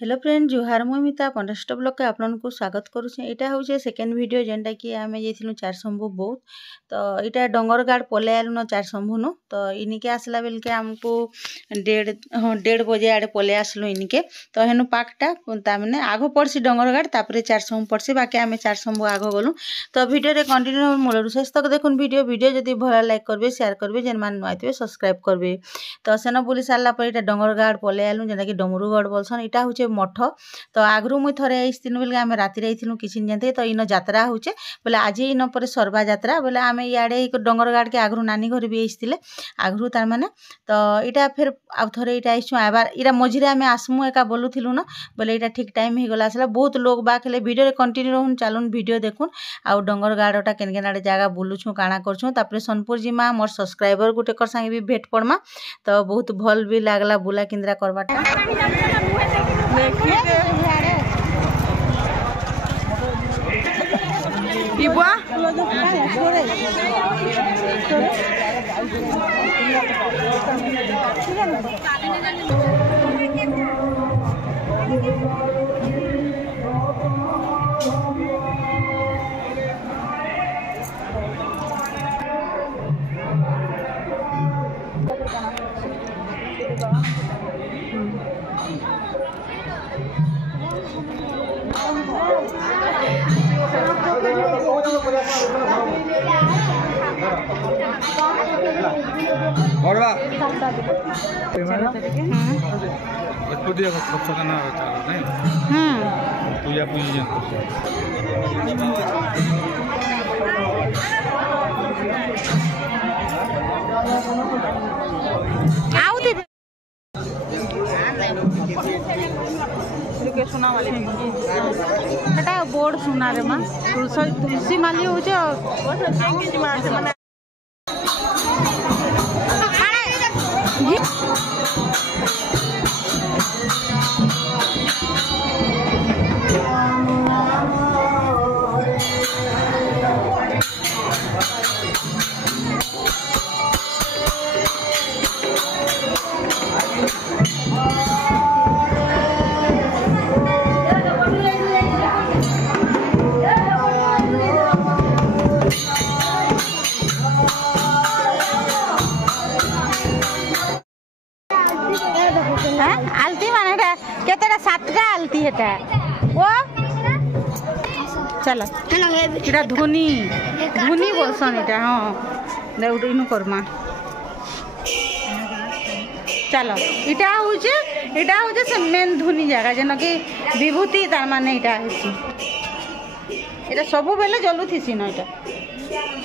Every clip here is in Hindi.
हेलो फ्रेंड जुहार मुई मिता पंडस्ट ब्लॉग के आपको स्वागत करुचे। यहाँ हूँ सेकेंड वीडियो जेनटा कि आम जाइलु चारशंभु बौद्ध। तो यहाँ डंगरगाड़ पलै आलु न चारशंभु तो इनिके आसला बेल के आमको 1:30 बजे आड़े पलै आसलु इनिके। तो हेनु पाकटा तामने आग पड़सी डंगरगाड़ तापर चारशंभु पड़सी बाकी आम चारशंभु आग गलु। तो वीडियो कंटिन्यू मूलर शेष तक देखुन वीडियो जदि भल लाइक करेंगे शेयर करेंगे जेन मान नुआइथे सब्सक्राइब करेंगे। तो सेन बुली सारा पर यहाँ डंगरगाड़ पलै आलु जेनटा कि डमरुगढ़ बोलसन। यहाँ हूँ मठ। तो आगु मुई थे दिन बेल आम राति आईलु किसी जानते। तो इन यात्रा होचे बोले आज इन पर सरवा यात्रा बोले आम इे डंगरगाड़ के आगु नानी घर भी आईते आगु तार माने। तो यहाँ फिर आउ थे यहाँ आईसु आबार यहाँ मझे आम आसमु एका बोलूलु न बोले यहाँ ठीक टाइम हो गला आसला बहुत लोग बाक वीडियो कंटिन्यू रहून चलुन वीडियो देखुन आउ डंगरगाड़टा केन केन आड़े जगह बुलुछु काଣା करछु। तापर सोनपुर जिमा मोर सब्सक्राइबर गुटे कर संगे भी भेट पड़मा। तो बहुत भल भी लागला बुला केन्द्रा करवाटा। बोर्ड सुना रे माँ तुलसी माली हो आलती माने केतटा 7टा आलती हेटा ओ चलो इटा धुनी धुनी बोलसन इटा। हाँ देउट इनु करमा चलो इटा होचे से मेन धुनी जगह जेन कि विभूति तार माने इटा होची इटा सब बेले जलु थिसी न इटा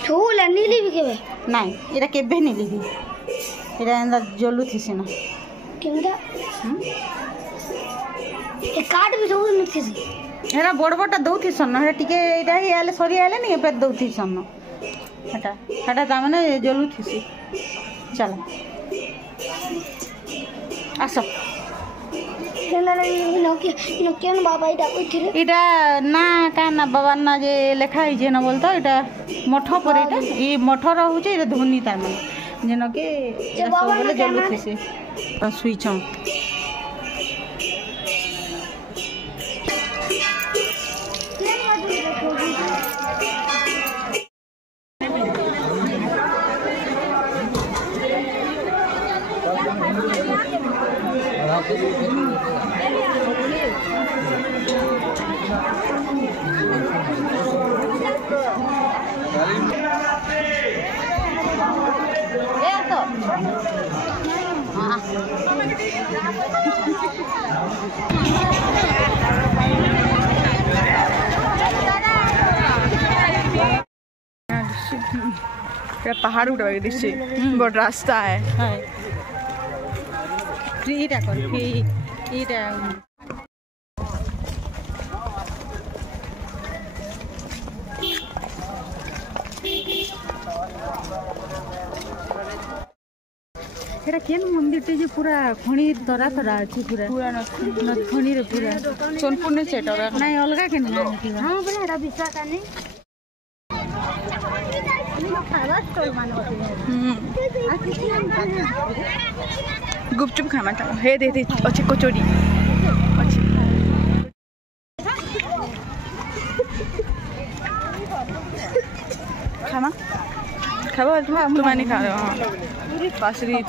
फूल नीली भी केबे नाही इटा केबे नीली भी इटा एंदा जलु थिसी न केमदा ए काट भी सब नथिसी हेरा बड़ बड़टा दउथि सन हेरा टिके इटा ही आले सरी आले नि पे दउथि सन हटा हटा ता माने जलु थिसी। चलो आसो केन बाबा इटा कइथिले इटा ना का ना बाबा ना जे लेखा है जे न बोलतो इटा मठ पर इटा ई मठ रहउचे इटा धुनी तार माने जेन के बाबा बोले जलु थिसी सुइछ पहाड़ उठा दिशे बड़ रास्ता है फ्रीटा कर फ्रीटा हेरा केन मंदिर टे जे पूरा खणी तरा तरा अछि पूरा न खणी रे पूरा सोनपुर ने सेटरा नाही अलगा केन हां बले हेरा विश्वास नहीं गुपचुप खामा था हे दे अच्छे कचौड़ी अच्छे खाओ तुम्हें नहीं खा रहे हो हाँ बासरी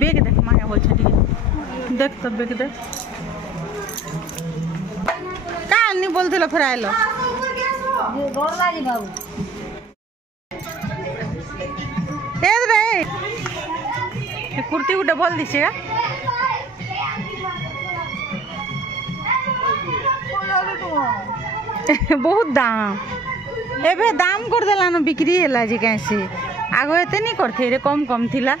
बेग देख माया बोल छटी देख तो बेग देख का नहीं बोलथिलो फिर आइलो गोर लागी बाबू ए रे ए कुर्ती गुटे बोल दिसे बहुत दाम एबे दाम कर देलानो बिक्री हैला जे कैसे आगो एते नहीं करथे रे कम कम थिला